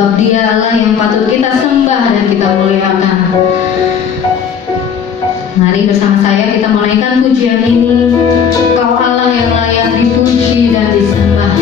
sebab Dialah yang patut kita sembah dan kita muliakan. Mari bersama saya kita menaikkan pujian ini. Kau Allah yang layak dipuji dan disembah.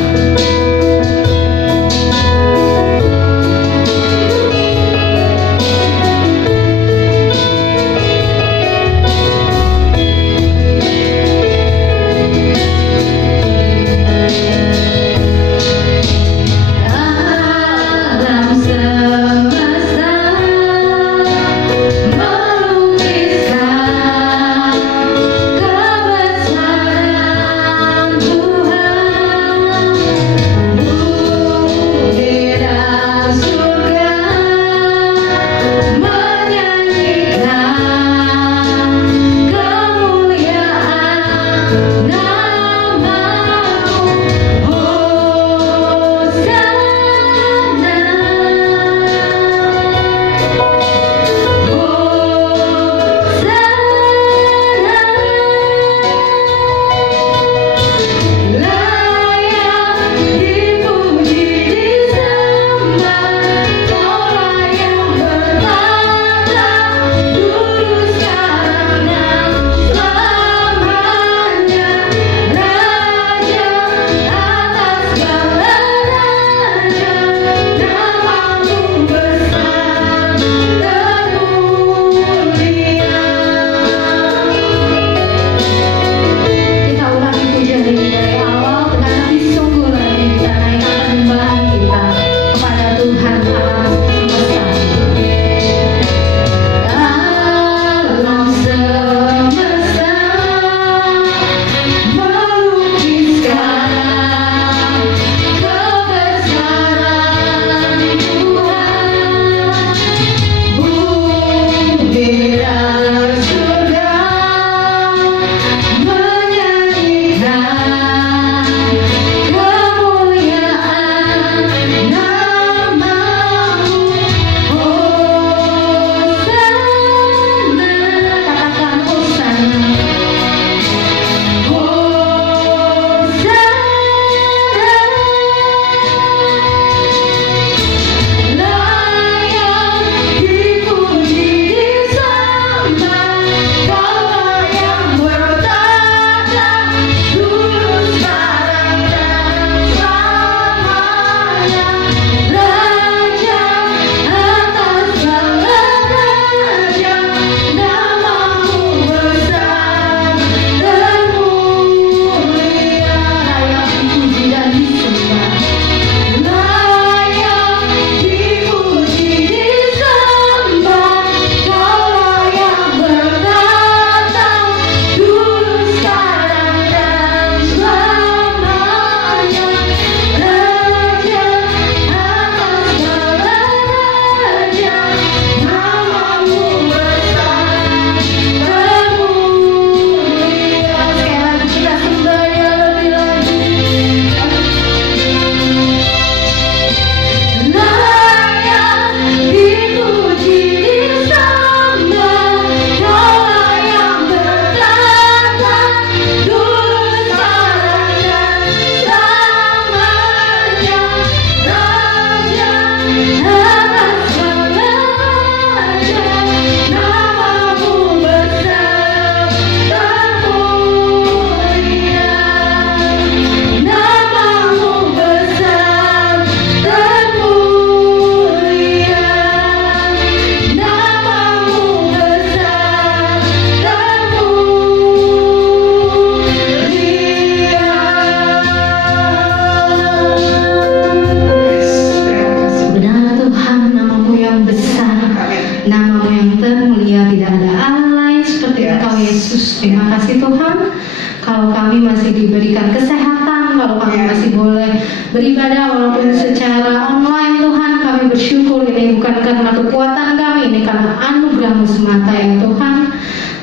beribadah walaupun secara online. Tuhan, kami bersyukur ini bukan karena kekuatan kami, ini karena anugerah-Mu semata ya Tuhan.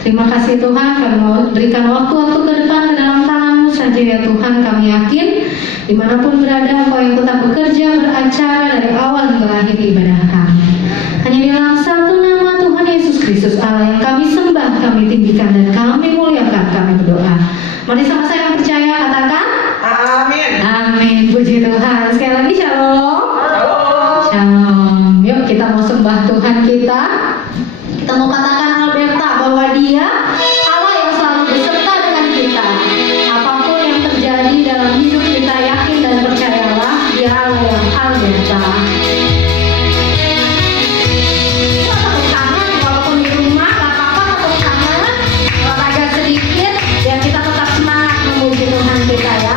Terima kasih Tuhan, kami mau berikan waktu-waktu ke depan ke dalam tangan-Mu saja ya Tuhan. Kami yakin dimanapun berada Engkau yang tetap bekerja beracara dari awal hingga akhir ibadah kami. Hanya di dalam satu nama Tuhan Yesus Kristus Allah yang kami sembah, kami tinggikan dan kami muliakan, kami berdoa. Mari sama saya yang percaya katakan amin. Amin, puji Tuhan. Sekali lagi shalom. Shalom. Shalom. Yuk kita mau sembah Tuhan kita. Kita mau katakan Alberta bahwa Dia Allah yang selalu beserta dengan kita. Apapun yang terjadi dalam hidup kita, yakin dan percayalah Dia Allah yang Alberta. Tepuk tangan, walaupun di rumah gak apa-apa, tepuk tangan. Kalau agak sedikit, biar kita tetap semangat memuji Tuhan kita ya.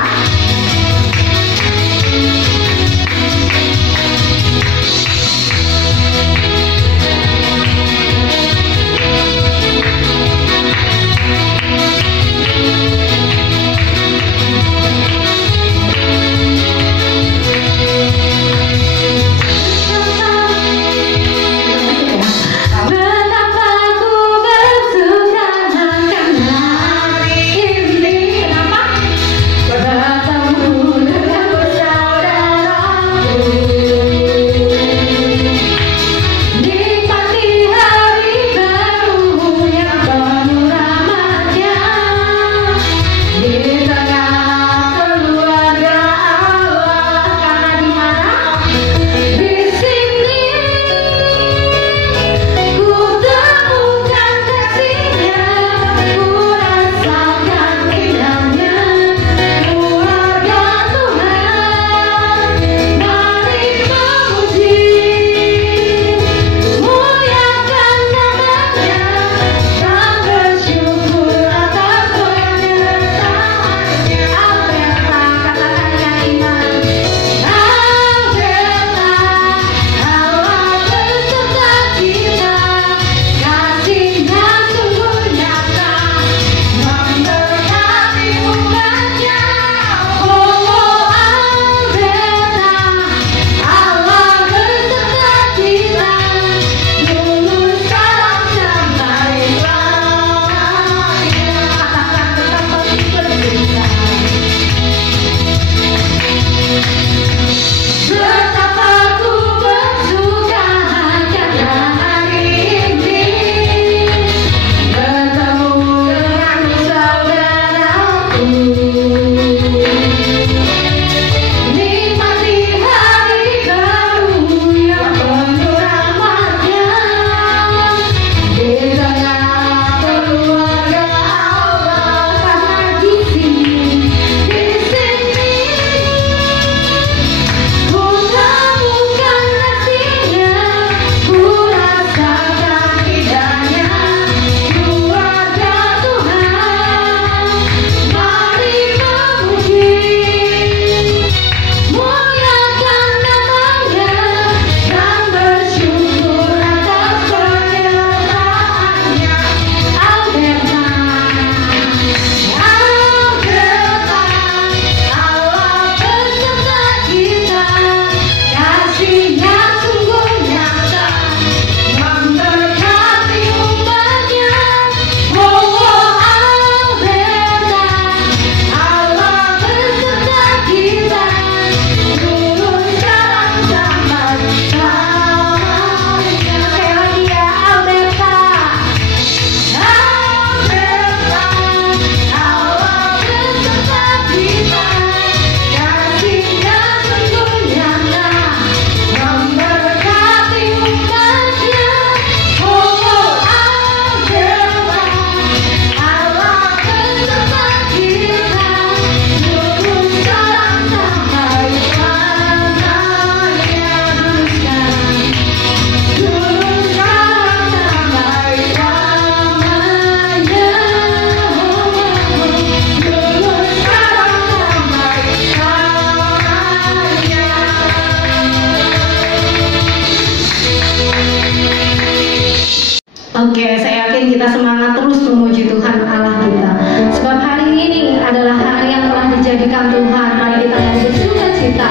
Oke, saya yakin kita semangat terus memuji Tuhan Allah kita. Sebab hari ini adalah hari yang telah dijadikan Tuhan. Mari kita bersuka cita.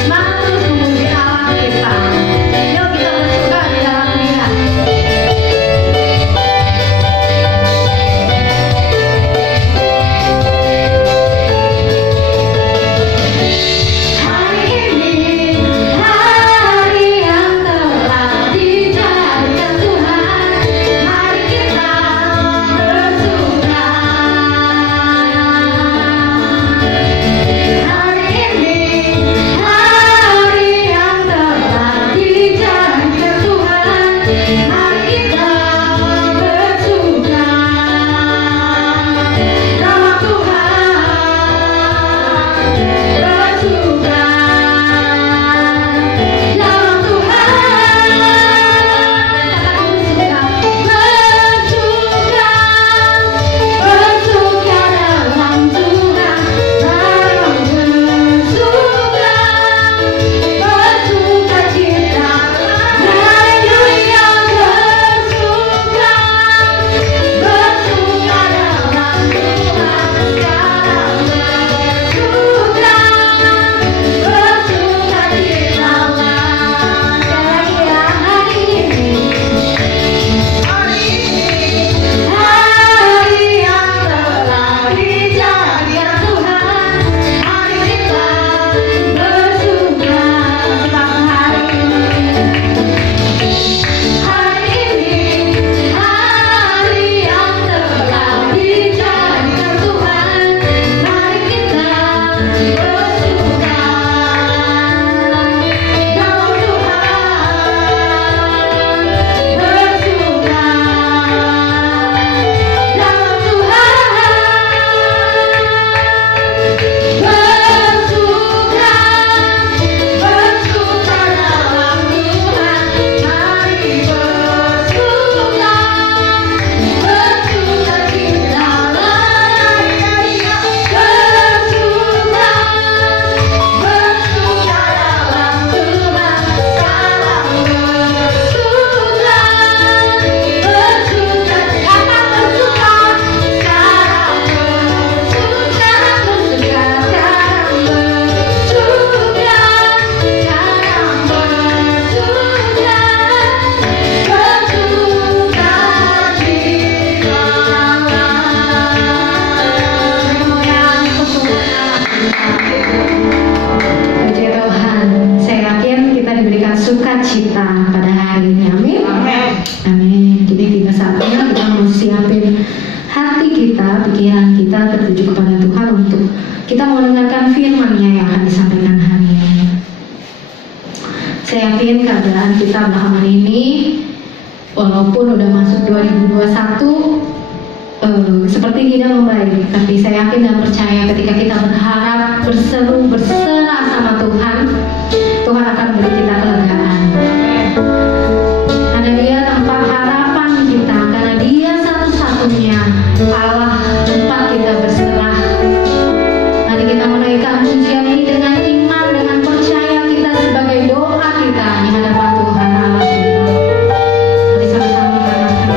Semangat terus memuji Allah kita. Yuk kita bersuka di dalam Dia. Hari ini hari yang telah dijadikan Tuhan. Mari kita bersuka. Hari ini sukacita pada hari ini. Amin. Amin. Jadi tiba saatnya kita mau siapin hati kita, pikiran kita tertuju kepada Tuhan untuk kita mau dengarkan firman-Nya yang akan disampaikan hari ini. Saya yakin keadaan kita belakangan ini, walaupun udah masuk 2021, seperti tidak membaik, tapi saya yakin dan percaya ketika kita berharap, berseru, berserah sama Tuhan, Tuhan akan beri kita kelegaan. Karena Dia tempat harapan kita, karena Dia satu-satunya Allah tempat kita berserah. Mari kita menaikkan pujian ini dengan iman, dengan percaya kita sebagai doa kita di hadapan Tuhan Allah kita. Mari sama-sama katakan.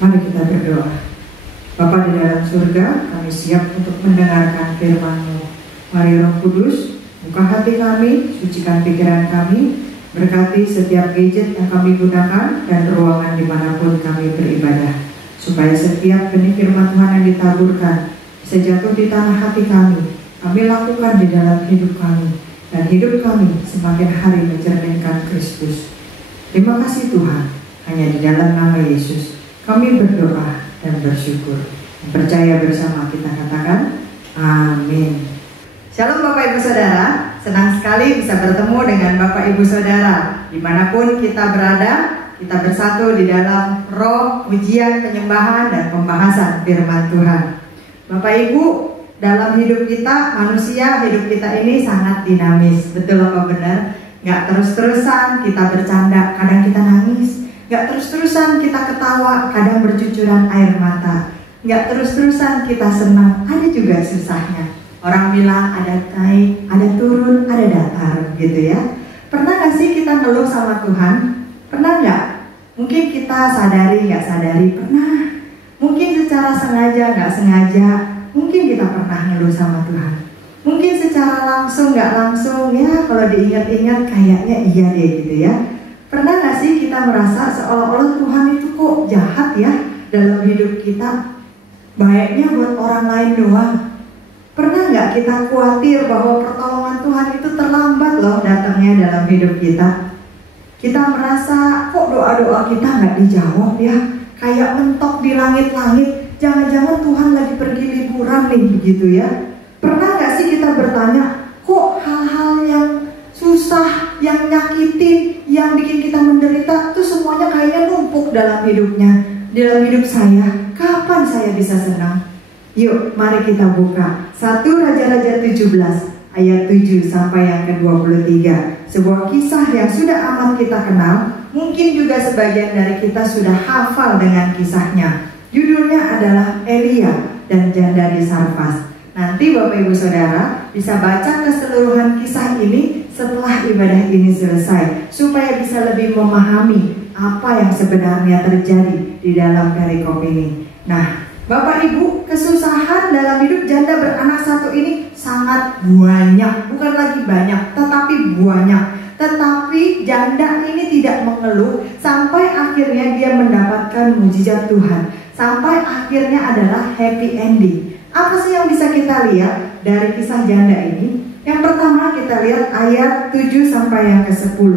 Mari kita berdoa. Bapa di dalam surga, kami siap untuk mendengarkan firman-Mu. Mari Roh Kudus, buka hati kami, sucikan pikiran kami, berkati setiap gadget yang kami gunakan dan ruangan dimanapun kami beribadah, supaya setiap benih firman Tuhan yang ditaburkan bisa jatuh di tanah hati kami lakukan di dalam hidup kami, dan hidup kami semakin hari mencerminkan Kristus. Terima kasih Tuhan, hanya di dalam nama Yesus kami berdoa dan bersyukur. Percaya bersama kita katakan amin. Shalom Bapak Ibu Saudara, senang sekali bisa bertemu dengan Bapak Ibu Saudara dimanapun kita berada. Kita bersatu di dalam roh pujian, penyembahan, dan pembahasan firman Tuhan. Bapak Ibu, dalam hidup kita, manusia, hidup kita ini sangat dinamis. Betul apa benar? Gak terus-terusan kita bercanda, kadang kita nangis. Gak terus-terusan kita ketawa, kadang bercucuran air mata. Gak terus-terusan kita senang, ada juga susahnya. Orang bilang ada naik, ada turun, ada datar gitu ya. Pernah gak sih kita ngeluh sama Tuhan? Pernah gak? Mungkin kita sadari gak sadari, pernah. Mungkin secara sengaja gak sengaja, mungkin kita pernah ngeluh sama Tuhan. Mungkin secara langsung gak langsung, ya kalau diingat-ingat kayaknya iya deh gitu ya. Pernah gak sih kita merasa seolah-olah Tuhan itu kok jahat ya dalam hidup kita? Baiknya buat orang lain doang. Pernah gak kita khawatir bahwa pertolongan Tuhan itu terlambat loh datangnya dalam hidup kita? Kita merasa kok doa-doa kita gak dijawab ya, kayak mentok di langit-langit. Jangan-jangan Tuhan lagi pergi liburan nih begitu ya. Pernah gak sih kita bertanya, kok hal-hal yang susah, yang nyakitin, yang bikin kita menderita tuh semuanya kayaknya numpuk dalam hidupnya, dalam hidup saya. Kapan saya bisa senang? Yuk mari kita buka 1 Raja-Raja 17 ayat 7 sampai yang ke-23. Sebuah kisah yang sudah amat kita kenal. Mungkin juga sebagian dari kita sudah hafal dengan kisahnya. Judulnya adalah Elia dan janda di Sarfas. Nanti Bapak Ibu Saudara bisa baca keseluruhan kisah ini setelah ibadah ini selesai, supaya bisa lebih memahami apa yang sebenarnya terjadi di dalam perikop ini. Nah, Bapak Ibu, kesusahan dalam hidup janda beranak satu ini sangat banyak. Bukan lagi banyak, tetapi banyak. Tetapi janda ini tidak mengeluh sampai akhirnya dia mendapatkan mujizat Tuhan. Sampai akhirnya adalah happy ending. Apa sih yang bisa kita lihat dari kisah janda ini? Yang pertama kita lihat ayat 7 sampai yang ke-10.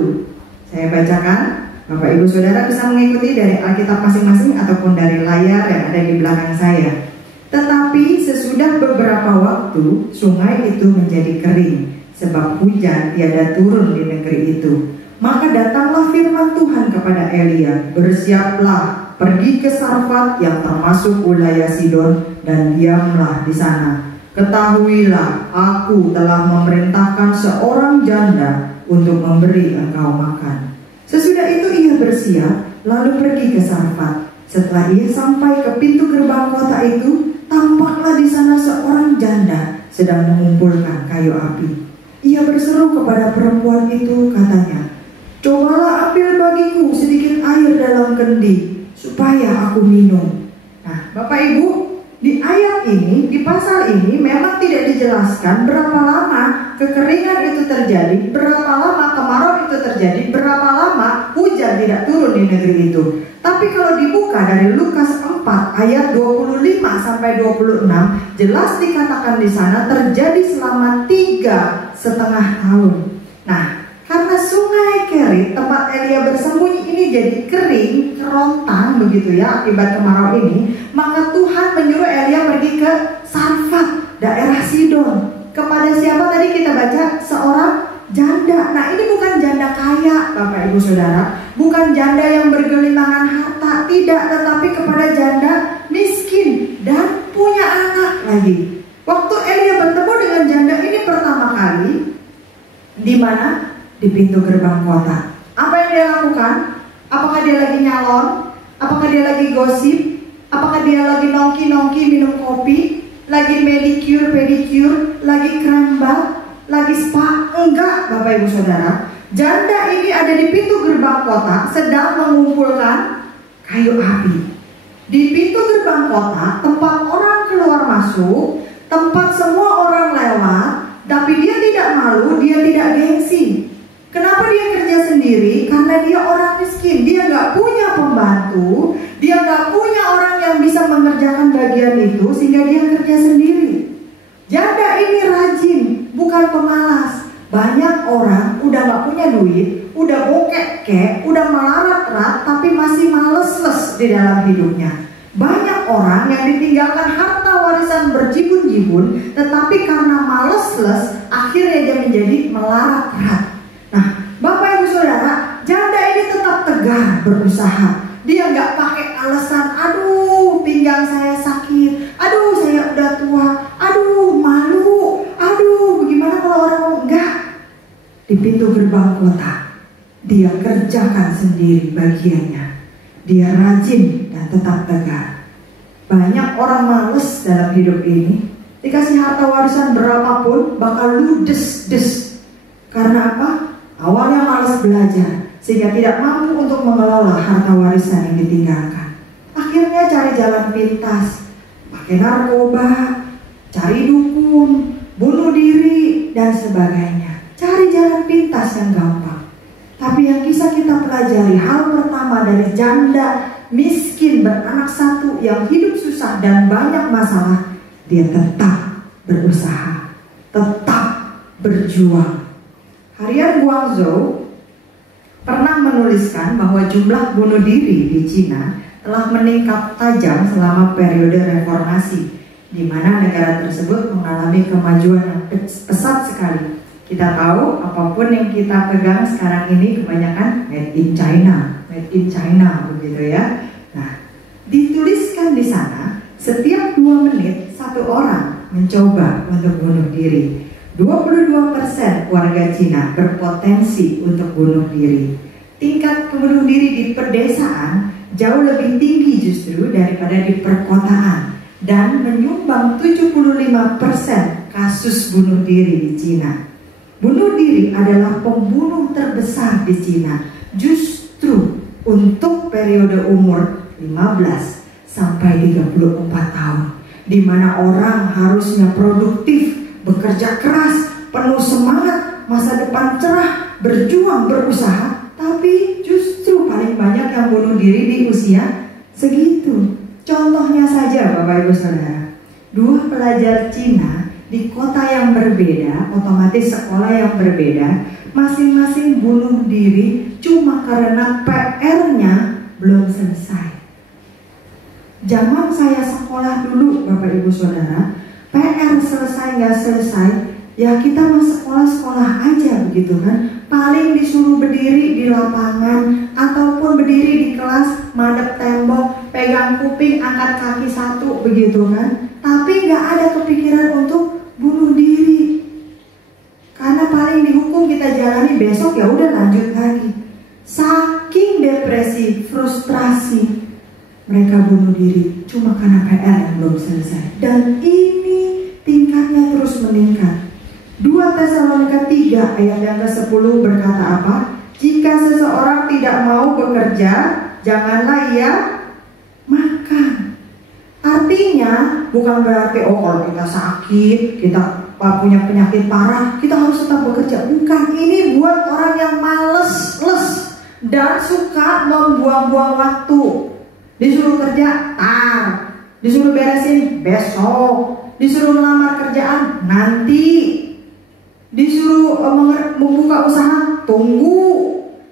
Saya bacakan. Bapak Ibu Saudara bisa mengikuti dari Alkitab masing-masing ataupun dari layar yang ada di belakang saya. Tetapi sesudah beberapa waktu sungai itu menjadi kering, sebab hujan tiada turun di negeri itu. Maka datanglah firman Tuhan kepada Elia, bersiaplah, pergi ke Sarfat yang termasuk wilayah Sidon, dan diamlah di sana. Ketahuilah, aku telah memerintahkan seorang janda untuk memberi engkau makan. Sesudah itu ia bersiap, lalu pergi ke Sarfat. Setelah ia sampai ke pintu gerbang kota itu, tampaklah di sana seorang janda sedang mengumpulkan kayu api. Ia berseru kepada perempuan itu, katanya, cobalah ambil bagiku sedikit air dalam kendi, supaya aku minum. Nah, Bapak Ibu, di ayat ini, di pasal ini memang tidak dijelaskan berapa lama kekeringan itu terjadi, berapa lama kemarau itu terjadi, berapa lama hujan tidak turun di negeri itu. Tapi kalau dibuka dari Lukas 4 ayat 25 sampai 26, jelas dikatakan di sana terjadi selama 3,5 tahun. Nah, karena sungai Kerit tempat Elia bersembunyi ini jadi kering, kerontang begitu ya akibat kemarau ini, maka Tuhan menyuruh Elia pergi ke Sarfat, daerah Sidon. Kepada siapa tadi kita baca? Seorang janda. Nah, ini bukan janda kaya Bapak Ibu Saudara, bukan janda yang bergelimangan harta, tidak, tetapi kepada janda miskin dan punya anak lagi. Waktu Elia bertemu dengan janda ini pertama kali, di mana? Di pintu gerbang kota. Apa yang dia lakukan? Apakah dia lagi nyalon? Apakah dia lagi gosip? Apakah dia lagi nongki-nongki minum kopi? Lagi manicure, pedicure? Lagi kerambal? Lagi spa? Enggak, Bapak Ibu Saudara. Janda ini ada di pintu gerbang kota sedang mengumpulkan kayu api. Di pintu gerbang kota, tempat orang keluar masuk, tempat semua orang lewat, tapi dia tidak malu, dia tidak gengsi. Kenapa dia kerja sendiri? Karena dia orang miskin, dia nggak punya pembantu, dia nggak punya orang yang bisa mengerjakan bagian itu, sehingga dia kerja sendiri. Janda ini rajin, bukan pemalas. Banyak orang udah nggak punya duit, udah bokek-kek, udah melarat-rat, tapi masih males-les di dalam hidupnya. Banyak orang yang ditinggalkan harta warisan berjibun-jibun, tetapi karena males-les, akhirnya dia menjadi melarat-rat. Nah, Bapak Ibu Saudara, janda ini tetap tegar berusaha. Dia nggak pakai alasan, aduh pinggang saya sakit, aduh saya udah tua, aduh malu, aduh bagaimana kalau orang mau. Enggak. Di pintu gerbang kota, dia kerjakan sendiri bagiannya. Dia rajin dan tetap tegar. Banyak orang males dalam hidup ini. Dikasih harta warisan berapapun bakal ludes-des. Karena apa? Awalnya malas belajar, sehingga tidak mampu untuk mengelola harta warisan yang ditinggalkan. Akhirnya cari jalan pintas, pakai narkoba, cari dukun, bunuh diri, dan sebagainya. Cari jalan pintas yang gampang. Tapi yang bisa kita pelajari, hal pertama dari janda miskin beranak satu yang hidup susah dan banyak masalah, dia tetap berusaha, tetap berjuang. Harian Guangzhou pernah menuliskan bahwa jumlah bunuh diri di Cina telah meningkat tajam selama periode reformasi, di mana negara tersebut mengalami kemajuan yang pesat sekali. Kita tahu apapun yang kita pegang sekarang ini kebanyakan made in China begitu ya. Nah, dituliskan di sana setiap 2 menit satu orang mencoba untuk bunuh diri. 22% warga Cina berpotensi untuk bunuh diri. Tingkat bunuh diri di pedesaan jauh lebih tinggi justru daripada di perkotaan, dan menyumbang 75% kasus bunuh diri di Cina. Bunuh diri adalah pembunuh terbesar di Cina, justru untuk periode umur 15 sampai 34 tahun, di mana orang harusnya produktif, bekerja keras, penuh semangat, masa depan cerah, berjuang, berusaha, tapi justru paling banyak yang bunuh diri di usia segitu. Contohnya saja Bapak Ibu Saudara, 2 pelajar Cina di kota yang berbeda, otomatis sekolah yang berbeda, masing-masing bunuh diri cuma karena PR-nya belum selesai. Zaman saya sekolah dulu Bapak Ibu Saudara, PR selesai nggak selesai, ya kita mau sekolah-sekolah aja begitu kan. Paling disuruh berdiri di lapangan ataupun berdiri di kelas, madep tembok, pegang kuping, angkat kaki satu begitu kan. Tapi nggak ada kepikiran untuk bunuh diri. Karena paling dihukum kita jalani, besok ya udah lanjut lagi. Saking depresi, frustrasi, mereka bunuh diri cuma karena PR yang belum selesai. Dan ini tingkatnya terus meningkat. 2 Tesalonika 3 ayat yang ke-10 berkata apa? Jika seseorang tidak mau bekerja, janganlah ia makan. Artinya bukan berarti kalau kita sakit, kita punya penyakit parah, kita harus tetap bekerja. Bukan, ini buat orang yang males-les dan suka membuang-buang waktu. Disuruh kerja, disuruh beresin besok, disuruh melamar kerjaan nanti, disuruh membuka usaha tunggu.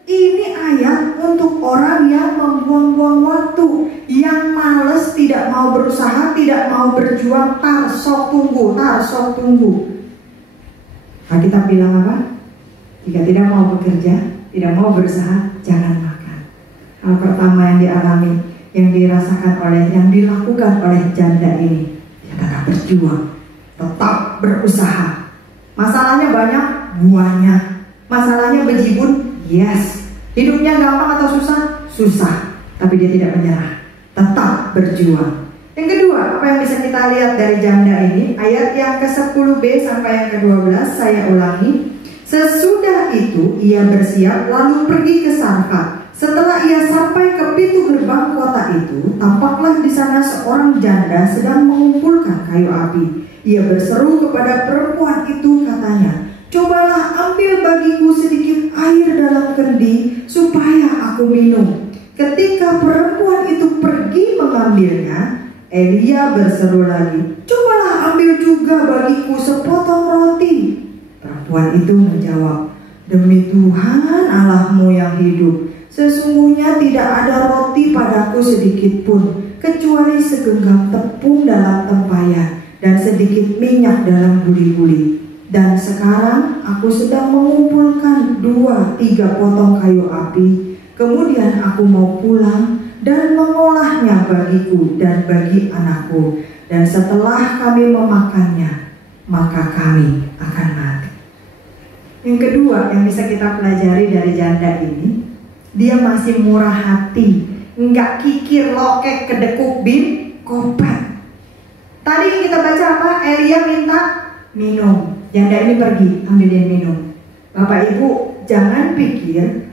Ini ayat untuk orang yang membuang-buang waktu, yang males, tidak mau berusaha, tidak mau berjuang, sok tunggu. Nah, kita bilang apa? Jika tidak mau bekerja, tidak mau berusaha, jangan makan. Hal pertama yang dialami, yang dirasakan oleh, yang dilakukan oleh janda ini, dia tetap berjuang, tetap berusaha. Masalahnya banyak, buahnya. Masalahnya bejibun, yes. Hidupnya gampang atau susah? Susah. Tapi dia tidak menyerah, tetap berjuang. Yang kedua, apa yang bisa kita lihat dari janda ini? Ayat yang ke-10b sampai yang ke-12, saya ulangi. Sesudah itu ia bersiap lalu pergi ke Sarfat. Setelah ia sampai ke pintu gerbang kota itu, tampaklah di sana seorang janda sedang mengumpulkan kayu api. Ia berseru kepada perempuan itu, katanya, "Cobalah ambil bagiku sedikit air dalam kendi supaya aku minum." Ketika perempuan itu pergi mengambilnya, Elia berseru lagi, "Cobalah ambil juga bagiku sepotong roti." Perempuan itu menjawab, "Demi Tuhan Allahmu yang hidup, sesungguhnya tidak ada roti padaku sedikit pun, kecuali segenggam tepung dalam tempayan dan sedikit minyak dalam buli-buli. Dan sekarang aku sedang mengumpulkan 2-3 potong kayu api. Kemudian aku mau pulang dan mengolahnya bagiku dan bagi anakku. Dan setelah kami memakannya, maka kami akan mati." Yang kedua yang bisa kita pelajari dari janda ini, dia masih murah hati, nggak kikir, lokek, kedekuk, bin, kopet. Tadi kita baca apa? Elia minta minum. Janda ini pergi ambilin minum. Bapak Ibu jangan pikir,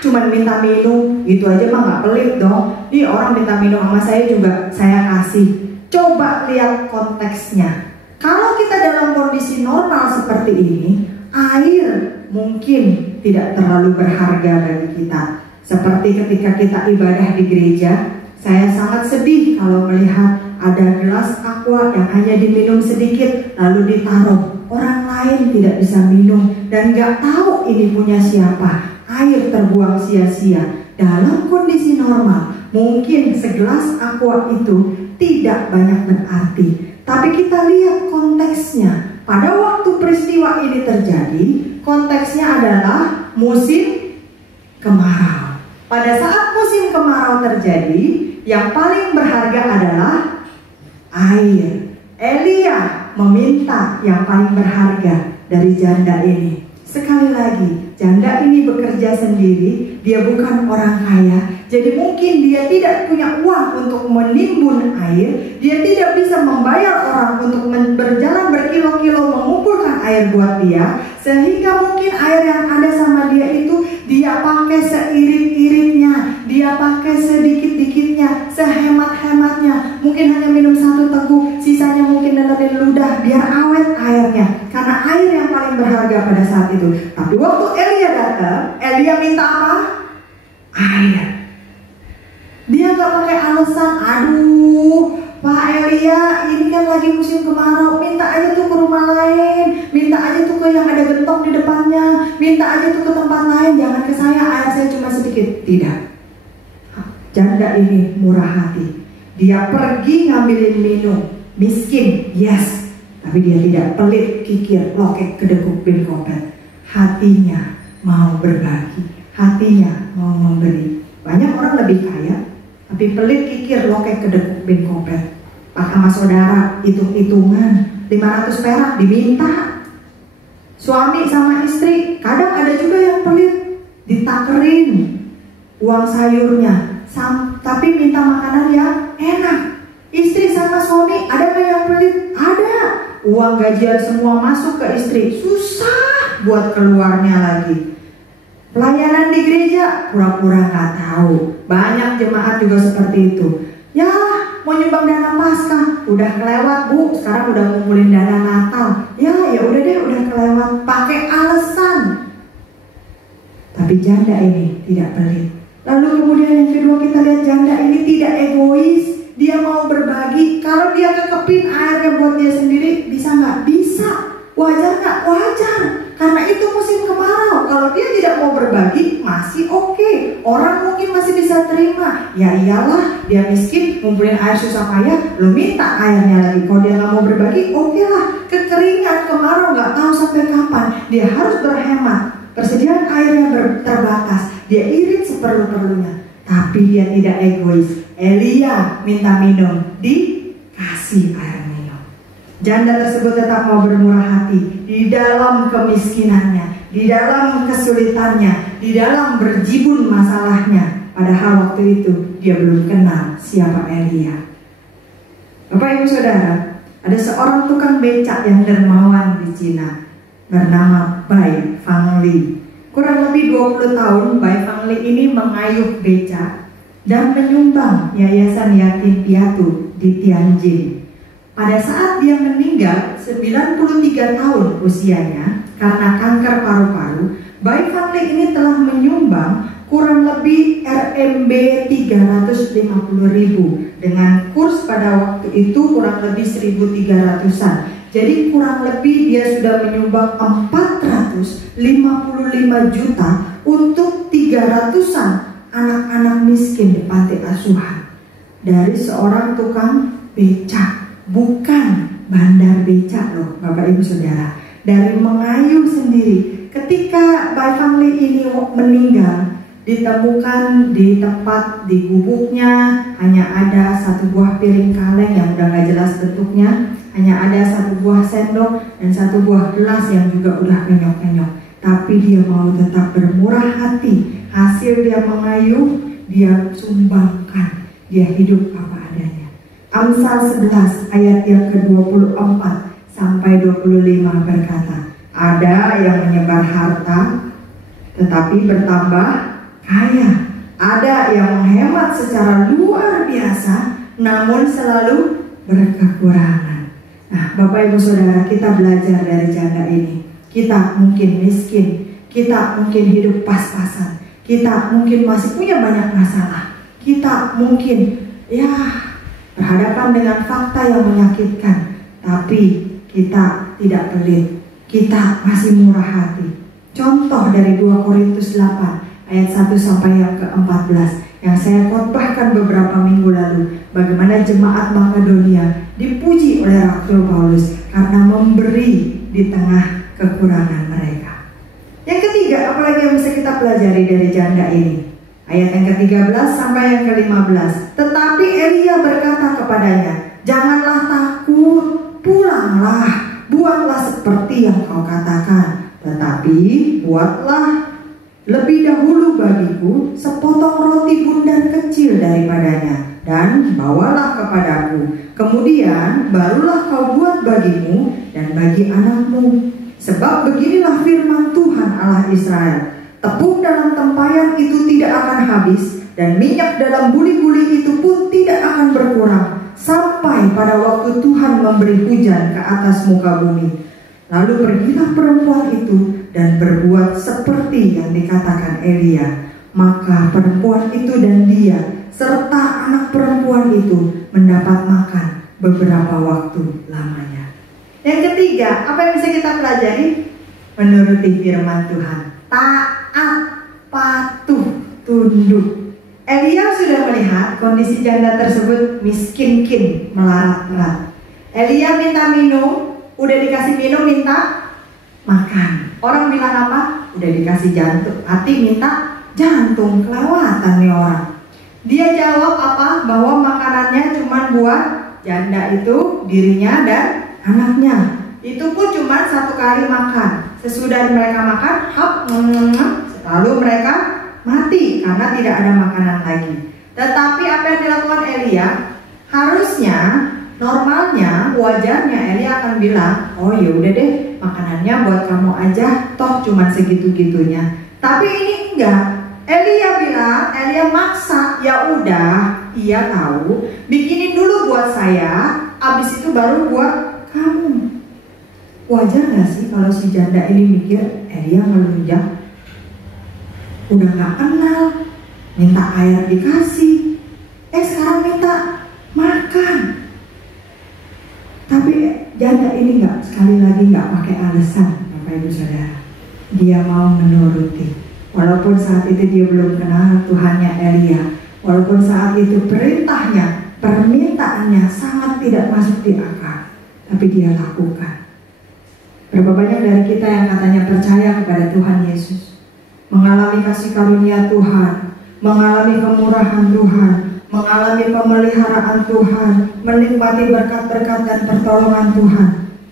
cuman minta minum, itu aja mah nggak pelit dong. Nih orang minta minum sama saya juga saya kasih. Coba lihat konteksnya. Kalau kita dalam kondisi normal seperti ini, air mungkin tidak terlalu berharga bagi kita. Seperti ketika kita ibadah di gereja, saya sangat sedih kalau melihat ada gelas aqua yang hanya diminum sedikit lalu ditaruh. Orang lain tidak bisa minum dan nggak tahu ini punya siapa. Air terbuang sia-sia. Dalam kondisi normal, mungkin segelas aqua itu tidak banyak berarti. Tapi kita lihat konteksnya. Pada waktu peristiwa ini terjadi, konteksnya adalah musim kemarau. Pada saat musim kemarau terjadi, yang paling berharga adalah air. Elia meminta yang paling berharga dari janda ini. Sekali lagi, janda ini bekerja sendiri, dia bukan orang kaya. Jadi mungkin dia tidak punya uang untuk menimbun air. Dia tidak bisa membayar orang untuk berjalan berkilo-kilo mengumpulkan air buat dia. Sehingga mungkin air yang ada sama dia itu dia pakai seirit-iritnya, dia pakai sedikit-dikitnya, sehemat-hematnya. Mungkin hanya minum 1 teguk, sisanya mungkin netenin ludah biar awet airnya. Karena air yang paling berharga pada saat itu. Tapi waktu Elia datang, Elia minta apa? Air. Dia gak pakai alasan, "Aduh Pak Elia, ini kan lagi musim kemarau, minta aja tuh ke rumah lain, minta aja tuh ke yang ada gentong di depannya, minta aja tuh ke tempat lain, jangan ke saya, air saya cuma sedikit." Tidak. Janda ini murah hati. Dia pergi ngambilin minum. Miskin, yes, tapi dia tidak pelit, kikir, lokek, kedekuk, bin kopet. Hatinya mau berbagi, hatinya mau memberi. Banyak orang lebih kaya, tapi pelit, kikir, lokek, kedekuk, bin kopet. Pas sama saudara, hitung-hitungan 500 perak diminta. Suami sama istri, kadang ada juga yang pelit, ditakerin uang sayurnya, tapi minta makanan yang enak. Istri sama suami, ada nggak yang pelit? Ada. Uang gajian semua masuk ke istri, susah buat keluarnya lagi. Pelayanan di gereja, pura-pura nggak tahu. Banyak jemaat juga seperti itu. Ya, mau nyumbang dana Paskah, udah kelewat Bu, sekarang udah ngumpulin dana Natal. Ya udah deh, udah kelewat, pakai alasan. Tapi janda ini tidak pelit. Lalu kemudian yang kedua kita lihat janda ini tidak egois. Dia mau berbagi. Kalau dia kekepin airnya buat dia sendiri, bisa nggak? Bisa. Wajar nggak? Wajar. Karena itu musim kemarau. Kalau dia tidak mau berbagi, masih oke. Orang mungkin masih bisa terima. Ya iyalah, dia miskin, ngumpulin air susah payah, lu minta airnya lagi. Kalau dia nggak mau berbagi, oke lah. Kekeringan, kemarau, nggak tahu sampai kapan. Dia harus berhemat. Persediaan airnya terbatas. Dia irit seperlu-perlunya. Tapi dia tidak egois. Elia minta minum, dikasih air minum. Janda tersebut tetap mau bermurah hati di dalam kemiskinannya, di dalam kesulitannya, di dalam berjibun masalahnya. Padahal waktu itu dia belum kenal siapa Elia. Bapak Ibu Saudara, ada seorang tukang becak yang dermawan di Cina bernama Bai Fangli. Kurang lebih 20 tahun Bai Fangli ini mengayuh becak. dan menyumbang Yayasan Yatim Piatu di Tianjin. Pada saat dia meninggal 93 tahun usianya karena kanker paru-paru, Bai Fang Li ini telah menyumbang kurang lebih RMB 350.000 dengan kurs pada waktu itu kurang lebih 1.300-an. Jadi kurang lebih dia sudah menyumbang 455 juta untuk 300-an anak-anak miskin di panti asuhan dari seorang tukang becak, bukan bandar becak loh Bapak Ibu Saudara, dari Mengayu sendiri. Ketika Bai Fang Li ini meninggal, ditemukan di tempat di gubuknya hanya ada satu buah piring kaleng yang udah gak jelas bentuknya, hanya ada satu buah sendok dan satu buah gelas yang juga udah penyok-penyok. Tapi dia mau tetap bermurah hati. Hasil dia mengayuh, dia sumbangkan, dia hidup apa adanya. Amsal 11 ayat yang ke-24 sampai 25 berkata, ada yang menyebar harta tetapi bertambah kaya, ada yang menghemat secara luar biasa namun selalu berkekurangan. Nah, Bapak Ibu Saudara, kita belajar dari janda ini. Kita mungkin miskin, kita mungkin hidup pas-pasan, kita mungkin masih punya banyak masalah, kita mungkin berhadapan dengan fakta yang menyakitkan, tapi kita tidak pelit, kita masih murah hati. Contoh dari 2 Korintus 8 ayat 1 sampai yang ke-14 yang saya khotbahkan beberapa minggu lalu, bagaimana jemaat Makedonia dipuji oleh Rasul Paulus karena memberi di tengah kekurangan mereka. Yang ketiga, apalagi yang bisa kita pelajari dari janda ini? Ayat yang ke-13 sampai yang ke-15. Tetapi Elia berkata kepadanya, janganlah takut, pulanglah, buatlah seperti yang kau katakan. Tetapi buatlah lebih dahulu bagiku sepotong roti bundar kecil daripadanya, dan bawalah kepadaku. Kemudian barulah kau buat bagimu dan bagi anakmu. Sebab beginilah firman Tuhan Allah Israel, tepung dalam tempayan itu tidak akan habis, dan minyak dalam buli-buli itu pun tidak akan berkurang, sampai pada waktu Tuhan memberi hujan ke atas muka bumi. Lalu pergilah perempuan itu dan berbuat seperti yang dikatakan Elia. Maka perempuan itu dan dia serta anak perempuan itu mendapat makan beberapa waktu lamanya. Yang ketiga, apa yang bisa kita pelajari? Menuruti firman Tuhan, taat, patuh, tunduk. Elia sudah melihat kondisi janda tersebut miskin, melarat-larat. Elia minta minum, udah dikasih minum, minta makan. Orang bilang apa? Udah dikasih jantung, hati minta jantung, kelewatan nih orang. Dia jawab apa? Bahwa makanannya cuma buat janda itu, dirinya dan anaknya. Itu pun cuma 1 kali makan. Sesudah mereka makan, lalu mereka mati karena tidak ada makanan lagi. Tetapi apa yang dilakukan Elia? Harusnya, normalnya, wajarnya Elia akan bilang, oh ya udah deh, makanannya buat kamu aja, toh cuma segitu-gitunya. Tapi ini enggak. Elia bilang, Elia maksa, ya udah, iya tahu, bikinin dulu buat saya, abis itu baru buat kamu. Wajar gak sih kalau si janda ini mikir, Elia melunjak, udah gak kenal, minta air dikasih, sekarang minta makan. Tapi janda ini sekali lagi gak pakai alasan, Bapak Ibu Saudara. Dia mau menuruti. Walaupun saat itu dia belum kenal Tuhannya Elia, walaupun saat itu perintahnya, permintaannya sangat tidak masuk di akal, tapi dia lakukan. Berapa banyak dari kita yang katanya percaya kepada Tuhan Yesus, mengalami kasih karunia Tuhan, mengalami kemurahan Tuhan, mengalami pemeliharaan Tuhan, menikmati berkat-berkat dan pertolongan Tuhan.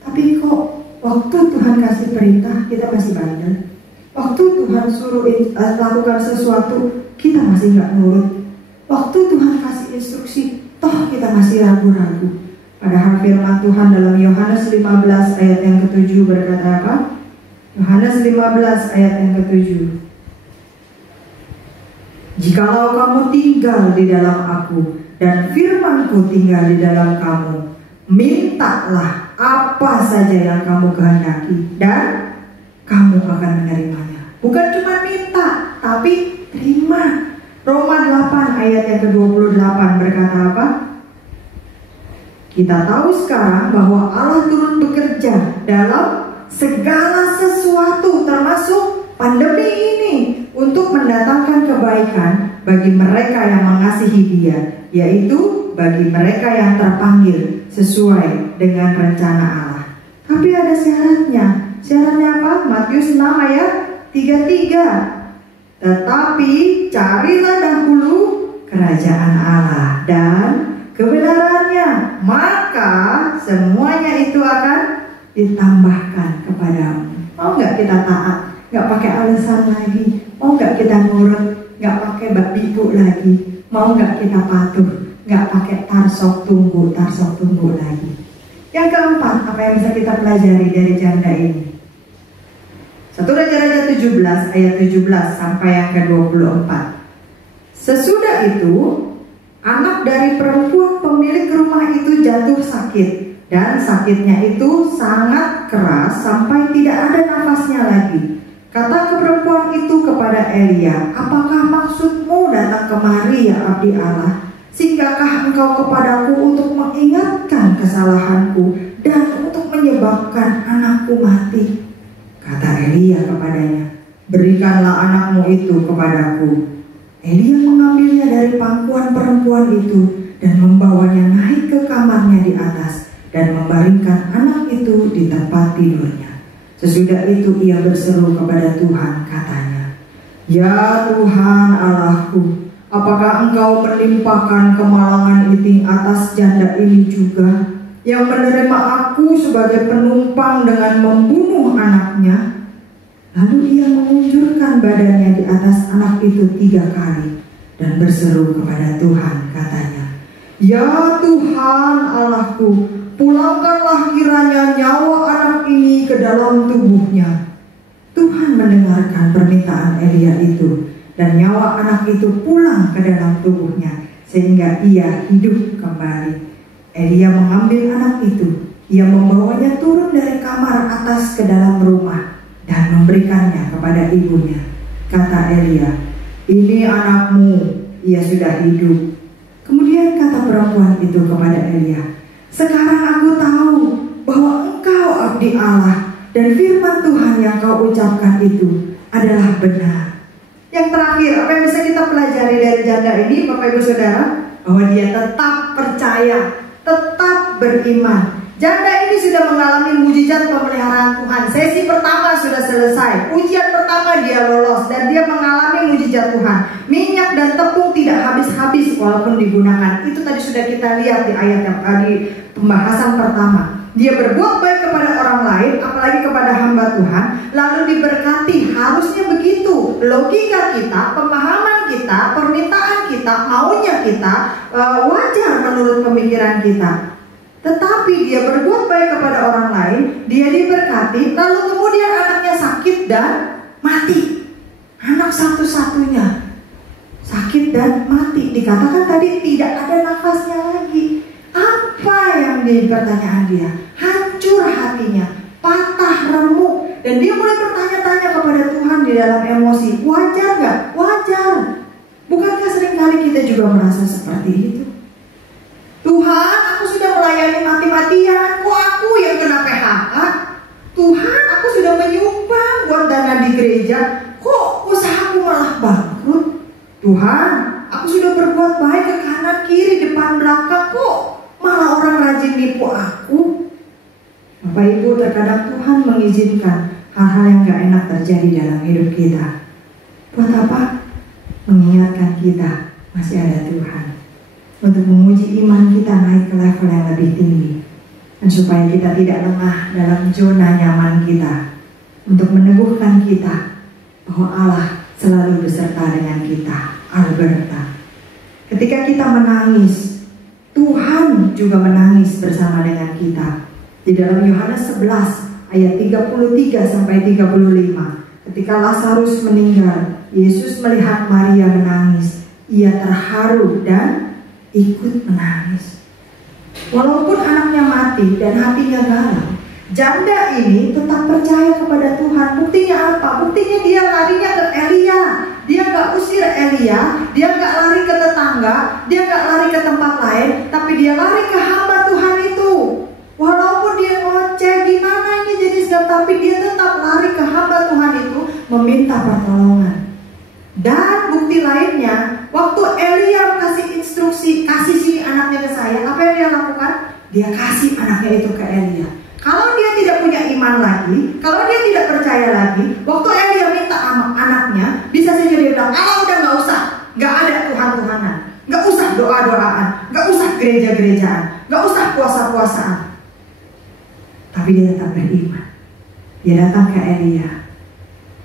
Tapi kok waktu Tuhan kasih perintah kita masih bandel. Waktu Tuhan suruh lakukan sesuatu, kita masih nggak nurut. Waktu Tuhan kasih instruksi, toh kita masih ragu-ragu. Padahal firman Tuhan dalam Yohanes 15 ayat yang ke-7 berkata apa? Yohanes 15 ayat yang ke-7. Jikalau kamu tinggal di dalam aku dan firman-Ku tinggal di dalam kamu, mintalah apa saja yang kamu kehendaki dan kamu akan menerimanya. Bukan cuma minta, tapi terima. Roma 8 ayat yang ke-28 berkata apa? Kita tahu sekarang bahwa Allah turut bekerja dalam segala sesuatu, termasuk pandemi ini, untuk mendatangkan kebaikan bagi mereka yang mengasihi Dia, yaitu bagi mereka yang terpanggil sesuai dengan rencana Allah. Tapi ada syaratnya. Syaratnya apa? Matius 6 ayat 33. Tetapi carilah dahulu kerajaan Allah dan kebenarannya, maka semuanya itu akan ditambahkan kepadamu. Mau nggak kita taat? Nggak pakai alasan lagi. Mau nggak kita nurut? Nggak pakai babibu lagi. Mau nggak kita patuh? Nggak pakai tarsok tunggu lagi. Yang keempat, apa yang bisa kita pelajari dari janda ini? 1 Raja-Raja 17 ayat 17 sampai yang ke-24. Sesudah itu, anak dari perempuan pemilik rumah itu jatuh sakit, dan sakitnya itu sangat keras sampai tidak ada nafasnya lagi. Kata perempuan itu kepada Elia, apakah maksudmu datang kemari, ya abdi Allah? Singgahkah engkau kepadaku untuk mengingatkan kesalahanku dan untuk menyebabkan anakku mati? Kata Elia kepadanya, berikanlah anakmu itu kepadaku. Elia mengambilnya dari pangkuan perempuan itu dan membawanya naik ke kamarnya di atas dan membaringkan anak itu di tempat tidurnya. Sesudah itu ia berseru kepada Tuhan, katanya, ya Tuhan Allahku, apakah engkau menimpakan kemalangan itu atas janda ini juga, yang menerima aku sebagai penumpang dengan membunuh anaknya? Lalu ia mengunjurkan badannya di atas anak itu 3 kali dan berseru kepada Tuhan, katanya, ya Tuhan Allahku, pulangkanlah kiranya nyawa anak ini ke dalam tubuhnya. Tuhan mendengarkan permintaan Elia itu, dan nyawa anak itu pulang ke dalam tubuhnya, sehingga ia hidup kembali. Elia mengambil anak itu, ia membawanya turun dari kamar atas ke dalam rumah dan memberikannya kepada ibunya. Kata Elia, ini anakmu, ia sudah hidup. Kemudian kata perempuan itu kepada Elia, sekarang aku tahu bahwa engkau abdi Allah dan firman Tuhan yang kau ucapkan itu adalah benar. Yang terakhir, apa yang bisa kita pelajari dari janda ini, Bapak Ibu Saudara? Bahwa dia tetap percaya, tetap beriman. Janda ini sudah mengalami mujizat pemeliharaan Tuhan. Sesi pertama sudah selesai, ujian pertama dia lolos, dan dia mengalami mujizat Tuhan. Minyak dan tepung tidak habis-habis walaupun digunakan. Itu tadi sudah kita lihat di ayat yang tadi, pembahasan pertama. Dia berbuat baik kepada orang lain, apalagi kepada hamba Tuhan, lalu diberkati. Harusnya begitu. Logika kita, pemahaman kita, permintaan kita, maunya kita wajar menurut pemikiran kita. Tetapi dia berbuat baik kepada orang lain, dia diberkati, lalu kemudian anaknya sakit dan mati. Anak satu-satunya sakit dan mati. Dikatakan tadi tidak ada nafasnya lagi. Apa yang jadi pertanyaan dia? Hancur hatinya, patah remuk, dan dia mulai bertanya-tanya kepada Tuhan di dalam emosi. Wajar gak? Wajar. Bukankah seringkali kita juga merasa seperti itu? Tuhan, aku sudah melayani mati-matian, kok aku yang kena PHK? Tuhan, aku sudah menyumbang buat dana di gereja, kok usahaku malah bangkrut? Tuhan, aku sudah berbuat baik ke kanan kiri depan belakang, kok malah orang rajin nipu aku? Bapak Ibu, terkadang Tuhan mengizinkan hal-hal yang gak enak terjadi dalam hidup kita. Buat apa? Mengingatkan kita masih ada Tuhan, untuk menguji iman kita naik ke level yang lebih tinggi, dan supaya kita tidak lengah dalam zona nyaman kita, untuk meneguhkan kita bahwa Allah selalu beserta dengan kita. Alberta, ketika kita menangis, Tuhan juga menangis bersama dengan kita. Di dalam Yohanes 11 ayat 33 sampai 35, ketika Lazarus meninggal, Yesus melihat Maria menangis. Ia terharu dan ikut menangis. Walaupun anaknya mati dan hatinya galau, janda ini tetap percaya kepada Tuhan. Buktinya apa? Buktinya dia larinya ke Elia. Dia gak usir Elia, dia gak lari ke tetangga, dia gak lari ke tempat lain, tapi dia lari ke hamba Tuhan itu. Walaupun dia ngoceh gimana ini jadi segala, tapi dia tetap lari ke hamba Tuhan itu meminta pertolongan. Dan bukti lainnya, waktu Elia kasih instruksi, kasih sini anaknya ke saya, apa yang dia lakukan? Dia kasih anaknya itu ke Elia. Kalau dia tidak punya iman lagi, kalau dia tidak percaya lagi, waktu Elia minta anaknya, bisa saja dia bilang, udah gak usah, gak ada Tuhan-Tuhanan, gak usah doa-doaan, gak usah gereja-gerejaan, gak usah puasa-puasaan. Tapi dia tetap beriman. Dia datang ke Elia,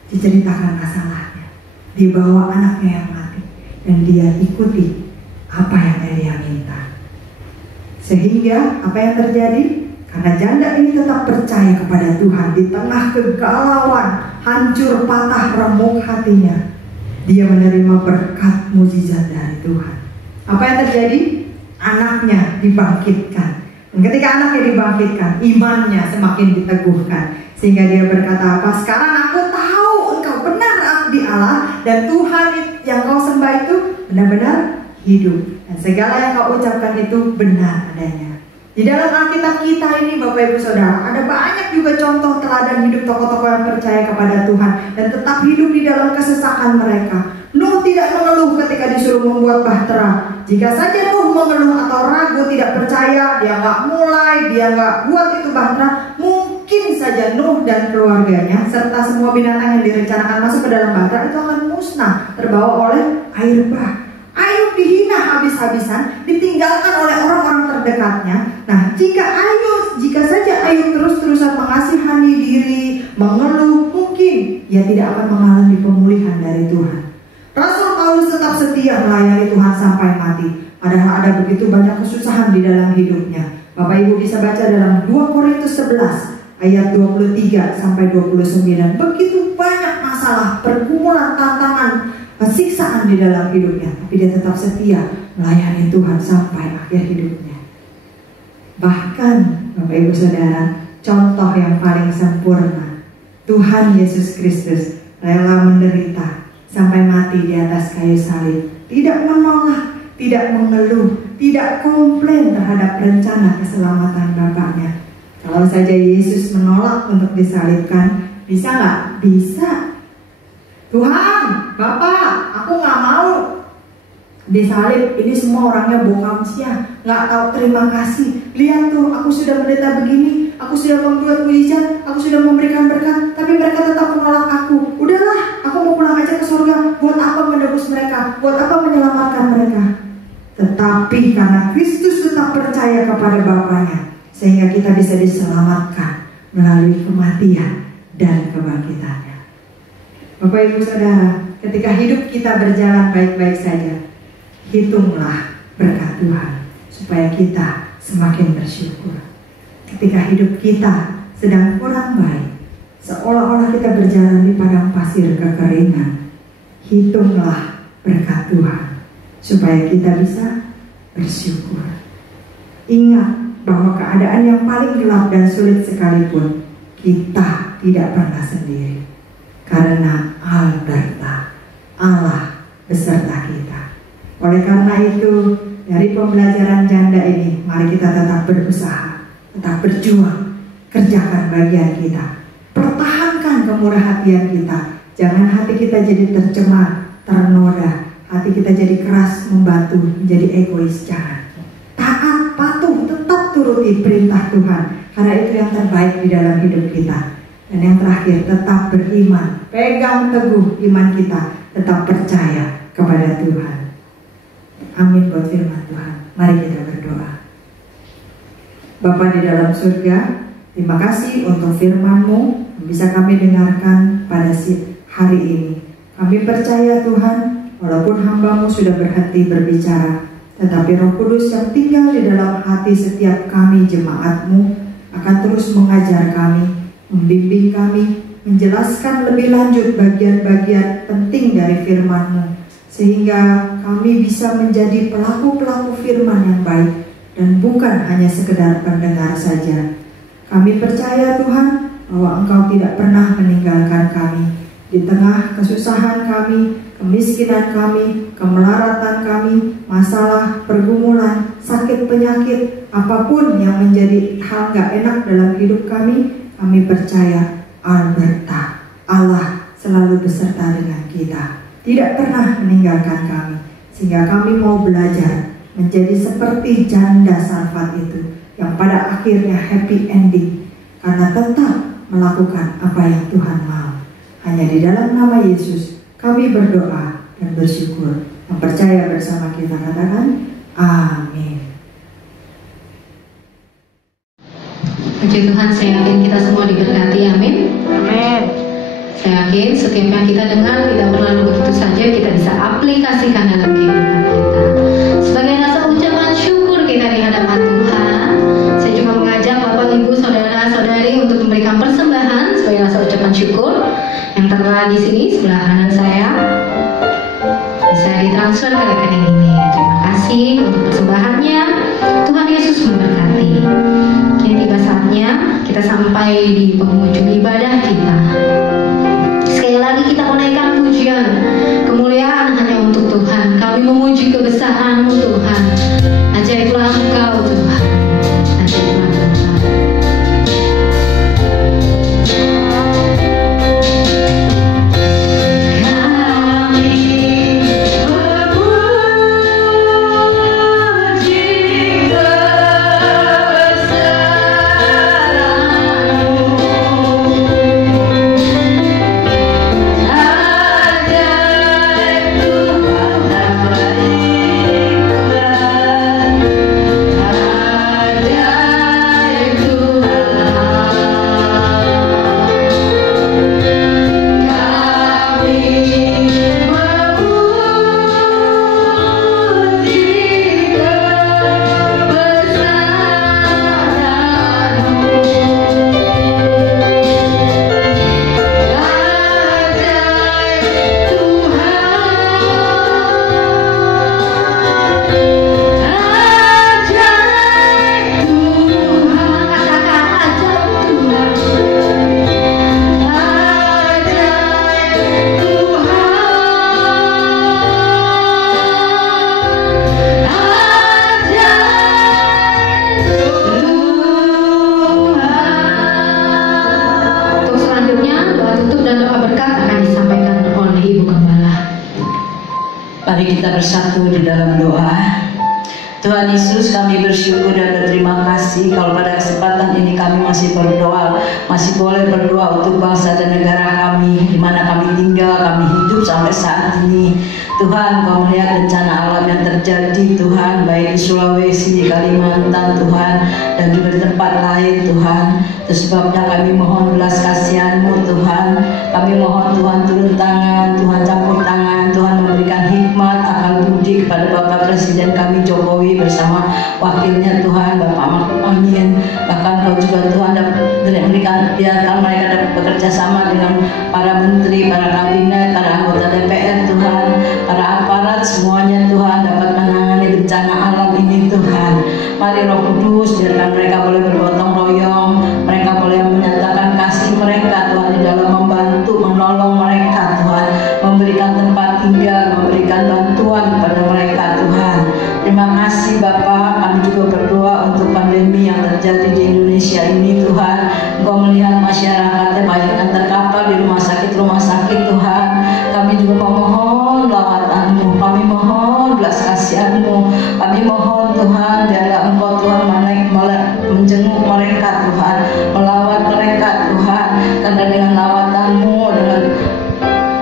diceritakan masalahnya, dibawa anaknya yang mati, dan dia ikuti apa yang Elia minta. Sehingga apa yang terjadi? Karena janda ini tetap percaya kepada Tuhan di tengah kegalauan, hancur, patah, remuk hatinya, dia menerima berkat mukjizat dari Tuhan. Apa yang terjadi? Anaknya dibangkitkan. Dan ketika anaknya dibangkitkan, imannya semakin diteguhkan, sehingga dia berkata apa? Sekarang aku tahu engkau benar abdi Allah, dan Tuhan yang kau sembah itu benar-benar hidup, dan segala yang kau ucapkan itu benar adanya. Di dalam Alkitab kita ini Bapak Ibu Saudara, ada banyak juga contoh teladan hidup tokoh-tokoh yang percaya kepada Tuhan dan tetap hidup di dalam kesesakan mereka. Nuh tidak mengeluh ketika disuruh membuat bahtera. Jika saja Nuh mengeluh atau ragu, tidak percaya, dia nggak mulai, dia nggak buat itu bahtera, mungkin saja Nuh dan keluarganya serta semua binatang yang direncanakan masuk ke dalam bahtera itu akan musnah, terbawa oleh air bah. Ayub dihina habis-habisan, ditinggalkan oleh orang-orang terdekatnya. Nah, jika saja Ayub terus-terusan mengasihani diri, mengeluh, mungkin ia tidak akan mengalami pemulihan dari Tuhan. Rasul Paulus tetap setia melayani Tuhan sampai mati, padahal ada begitu banyak kesusahan di dalam hidupnya. Bapak Ibu bisa baca dalam 2 Korintus 11 ayat 23 sampai 29. Begitu banyak masalah, pergumulan, tantangan, siksaan di dalam hidupnya, tapi dia tetap setia melayani Tuhan sampai akhir hidupnya. Bahkan Bapak Ibu Saudara, contoh yang paling sempurna, Tuhan Yesus Kristus rela menderita sampai mati di atas kayu salib, tidak menolak, tidak mengeluh, tidak komplain terhadap rencana keselamatan Bapaknya. Kalau saja Yesus menolak untuk disalibkan, bisa nggak? Bisa. Tuhan, Bapak, aku nggak mau disalib. Ini semua orangnya bokam sia, nggak tahu terima kasih. Lihat tuh, aku sudah menderita begini, aku sudah membuat mujizat, aku sudah memberikan berkat, tapi mereka tetap menolak aku. Udahlah, aku mau pulang aja ke surga. Buat apa menebus mereka? Buat apa menyelamatkan mereka? Tetapi karena Kristus tetap percaya kepada Bapaknya, sehingga kita bisa diselamatkan melalui kematian dan kebangkitannya. Bapak Ibu Saudara, ketika hidup kita berjalan baik-baik saja, hitunglah berkat Tuhan supaya kita semakin bersyukur. Ketika hidup kita sedang kurang baik, seolah-olah kita berjalan di padang pasir kekeringan, hitunglah berkat Tuhan supaya kita bisa bersyukur. Ingat bahwa keadaan yang paling gelap dan sulit sekalipun, kita tidak pernah sendiri, karena Allah beserta kita. Oleh karena itu, dari pembelajaran janda ini, mari kita tetap berusaha, tetap berjuang, kerjakan bagian kita, pertahankan kemurah hatian kita. Jangan hati kita jadi tercemar, ternoda, hati kita jadi keras, membatu, menjadi egois. Jangan. Taat, patuh, tetap turuti perintah Tuhan, karena itu yang terbaik di dalam hidup kita. Dan yang terakhir, tetap beriman, pegang teguh iman kita, tetap percaya kepada Tuhan. Amin buat firman Tuhan. Mari kita berdoa. Bapa di dalam surga, terima kasih untuk firman-Mu yang bisa kami dengarkan pada hari ini. Kami percaya Tuhan, walaupun hamba-Mu sudah berhenti berbicara, tetapi Roh Kudus yang tinggal di dalam hati setiap kami jemaat-Mu akan terus mengajar kami, membimbing kami, menjelaskan lebih lanjut bagian-bagian penting dari firman-Mu, sehingga kami bisa menjadi pelaku-pelaku firman yang baik dan bukan hanya sekedar pendengar saja. Kami percaya Tuhan bahwa Engkau tidak pernah meninggalkan kami di tengah kesusahan kami, kemiskinan kami, kemelaratan kami, masalah, pergumulan, sakit, penyakit, apapun yang menjadi hal gak enak dalam hidup kami percaya Allah selalu beserta dengan kita, tidak pernah meninggalkan kami, sehingga kami mau belajar menjadi seperti janda Sarfat itu, yang pada akhirnya happy ending, karena tetap melakukan apa yang Tuhan mau. Hanya di dalam nama Yesus kami berdoa dan bersyukur. Yang percaya bersama kita katakan amin. Puji Tuhan, saya yakin kita semua diberkati, amin. Amin. Saya yakin setiap yang kita dengar tidak berlalu begitu saja, kita bisa aplikasikan dalam kehidupan kita. Sebagai rasa ucapan syukur kita di hadapan Tuhan, saya juga mengajak Bapak, Ibu, Saudara-saudari untuk memberikan persembahan sebagai rasa ucapan syukur. Yang tertera di sini sebelah kanan saya bisa ditransfer ke rekening ini. Terima kasih untuk persembahannya. Tuhan Yesus memberkati. Kini tiba saatnya kita sampai di penghujung ibadah kita. Sekali lagi kita menaikkan pujian, kemuliaan hanya untuk Tuhan. Kami memuji kebesaran-Mu Tuhan. Ajaiblah Engkau Tuhan. Ajaiblah Tuhan. Mari kita bersatu di dalam doa. Tuhan Yesus, kami bersyukur dan berterima kasih kalau pada kesempatan ini kami masih berdoa, masih boleh berdoa untuk bangsa dan negara kami, di mana kami tinggal, kami hidup sampai saat ini. Tuhan, Kau melihat bencana alam yang terjadi, Tuhan, baik di Sulawesi, di Kalimantan, Tuhan, dan juga di tempat lain, Tuhan. Itu sebabnya kami mohon belas kasihan-Mu, Tuhan. Kami mohon Tuhan turun tangan, Tuhan campur tangan, Tuhan memberikan hikmat, akal budi kepada Bapak Presiden kami Jokowi bersama wakilnya Tuhan, Bapak Mahfud Amin. Bahkan Kau juga Tuhan berikan, biarkan mereka dapat bekerja sama dengan para menteri, para kabinet, para anggota DPR, Tuhan, para aparat semuanya, Tuhan, dapat menangani bencana alam ini, Tuhan. Mari Roh Kudus, biarkan mereka boleh bergotong royong, mereka boleh menyatakan kasih mereka, Tuhan, di dalam membantu, menolong mereka, Tuhan, memberikan tempat tinggal, memberikan bantuan kepada mereka, Tuhan. Terima kasih Bapak, kami juga berdoa untuk pandemi yang terjadi di Indonesia ini, Tuhan. Engkau melihat masyarakatnya baik antar kapal di rumah sakit, Tuhan. Kami juga memohon lawatan-Mu, kami mohon belas kasihan-Mu, kami mohon Tuhan, biarlah Engkau Tuhan menjenguk mereka, Tuhan, melawat mereka, Tuhan, karena dengan lawatan-Mu,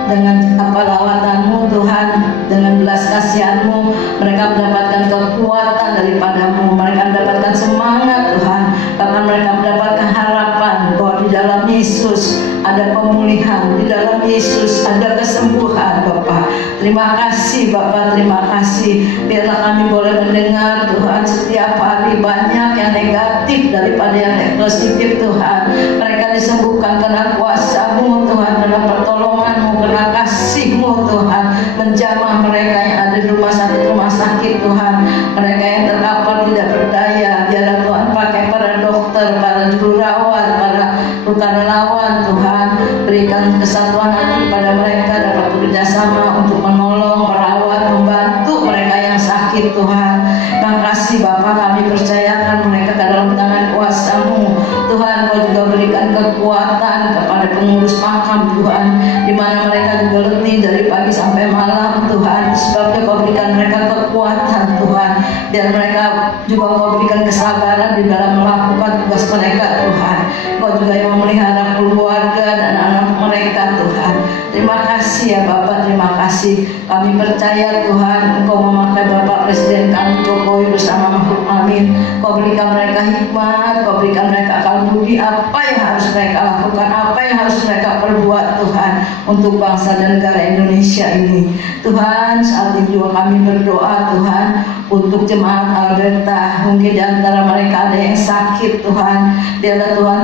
dengan lawatan-Mu, Tuhan, dengan belas kasihan-Mu, mereka mendapatkan kekuatan daripada-Mu, mereka mendapatkan semangat, Tuhan, bahkan mereka mendapatkan harapan bahwa di dalam Yesus ada pemulihan, di dalam Yesus ada kesembuhan, Bapak. Terima kasih Bapa, terima kasih. Biarlah kami boleh mendengar Tuhan setiap hari banyak yang negatif daripada yang positif Tuhan. Mereka disembuhkan karena kuasa-Mu Tuhan, karena pertolongan-Mu, karena kasih-Mu Tuhan. Menjamah mereka yang ada di rumah sakit Tuhan. Mereka yang terkapar tidak berdaya, biarlah Tuhan pakai para dokter, para jururawat, para relawan Tuhan. Berikan kesatuan hati pada mereka dapat bekerjasama untuk menolong, merawat, membantu mereka yang sakit Tuhan. Terima kasih Bapa, kami percayakan mereka ke dalam tangan kuasa-Mu Tuhan. Kau juga berikan kekuatan kepada pengurus makam Tuhan, di mana mereka juga letih dari pagi sampai malam Tuhan. Sebabnya Kau berikan mereka kekuatan Tuhan, biar mereka juga Kau berikan kesabaran di dalam melakukan tugas mereka Tuhan. Kau juga yang memelihara keluarga dan anak mereka Tuhan. Terima kasih ya Bapak, terima kasih. Kami percaya Tuhan Engkau memakai Bapak Presiden kami Jokowi bersama makhluk amin. Kau berikan mereka hikmat, Kau berikan mereka akal budi apa yang harus mereka lakukan, apa yang harus mereka perbuat Tuhan untuk bangsa dan negara Indonesia ini Tuhan. Saat ini juga kami berdoa Tuhan untuk jemaat Alberta. Mungkin di antara mereka ada yang sakit Tuhan. Biarlah Tuhan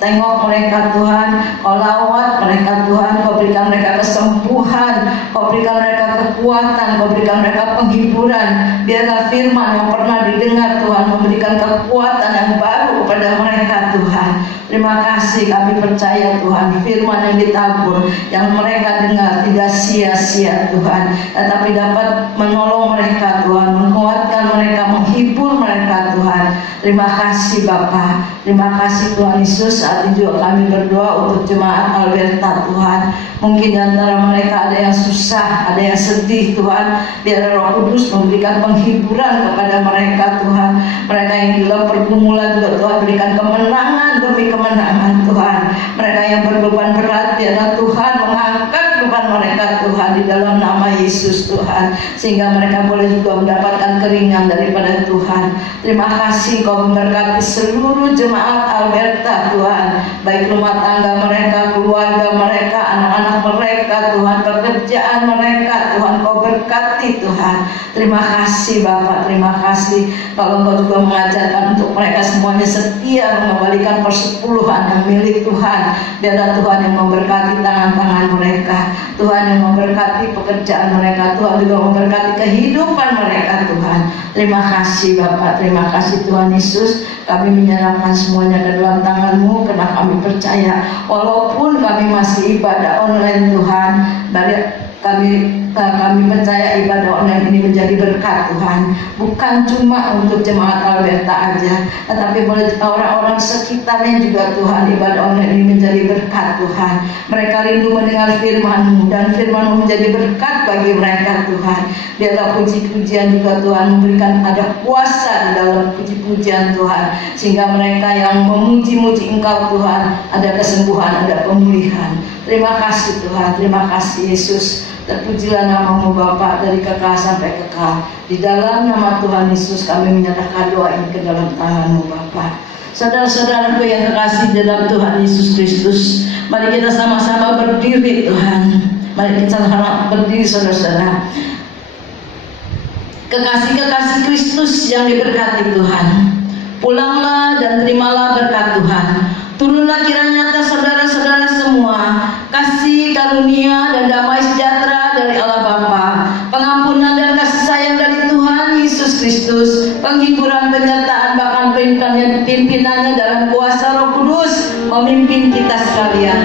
tengok mereka Tuhan, Kau lawat mereka Tuhan, Kau berikan mereka kesembuhan, Kau berikan mereka kekuatan, Kau berikan mereka penghiburan. Biarlah firman yang pernah didengar Tuhan memberikan kekuatan yang baru kepada mereka Tuhan. Terima kasih, kami percaya Tuhan firman yang ditabur, yang mereka dengar tidak sia-sia Tuhan, tetapi dapat menolong mereka Tuhan, menguatkan mereka, menghibur mereka Tuhan. Terima kasih Bapa, terima kasih Tuhan Yesus. Saat ini juga kami berdoa untuk jemaat Alberta Tuhan. Mungkin di antara mereka ada yang susah, ada yang sedih Tuhan. Biar Roh Kudus memberikan penghiburan kepada mereka Tuhan. Mereka yang di dalam pergumulan juga Tuhan berikan kemenangan demi kemenangan Tuhan. Mereka yang berbeban berat, biarlah Tuhan mengangkat beban mereka Tuhan di dalam nama Yesus Tuhan, sehingga mereka boleh juga mendapatkan keringan daripada Tuhan. Terima kasih Kau memberkati seluruh jemaat Alberta Tuhan, baik rumah tangga mereka, keluarga mereka, anak-anak mereka Tuhan, pekerjaan mereka Tuhan, Kau berkati Tuhan. Terima kasih Bapak, terima kasih kalau Kau juga mengajarkan untuk mereka semuanya setia mengembalikan persepuluhan yang milik Tuhan. Biarlah Tuhan yang memberkati tangan-tangan mereka, Tuhan yang memberkati pekerjaan mereka, Tuhan juga memberkati kehidupan mereka Tuhan. Terima kasih Bapak, terima kasih Tuhan Yesus. Kami menyerahkan semuanya ke dalam tangan-Mu, karena kami percaya walaupun kami masih ibadah online Tuhan, kami percaya ibadah online ini menjadi berkat Tuhan, bukan cuma untuk jemaat Alberta aja, tetapi boleh orang-orang sekitarnya juga Tuhan. Ibadah online ini menjadi berkat Tuhan. Mereka rindu mendengar firman-Mu, dan firman-Mu menjadi berkat bagi mereka Tuhan. Biarlah puji-pujian juga Tuhan memberikan ada kuasa di dalam puji-pujian Tuhan, sehingga mereka yang memuji-muji Engkau Tuhan ada kesembuhan, ada pemulihan. Terima kasih Tuhan, terima kasih Yesus. Terpujilah nama-Mu Bapa dari kekal sampai kekal. Di dalam nama Tuhan Yesus kami menyerahkan doa ini ke dalam tangan-Mu Bapa. Saudara-saudaraku yang terkasih dalam Tuhan Yesus Kristus, mari kita sama-sama berdiri Tuhan. Mari kita sama berdiri saudara-saudara. Kekasih-kekasih Kristus yang diberkati Tuhan, pulanglah dan terimalah berkat Tuhan. Turunlah kiranya atas saudara-saudara semua kasih karunia dan damai sejahtera dari Allah Bapa, pengampunan dan kasih sayang dari Tuhan Yesus Kristus, penghiburan, penyertaan, bahkan pimpinannya dalam kuasa Roh Kudus memimpin kita sekalian.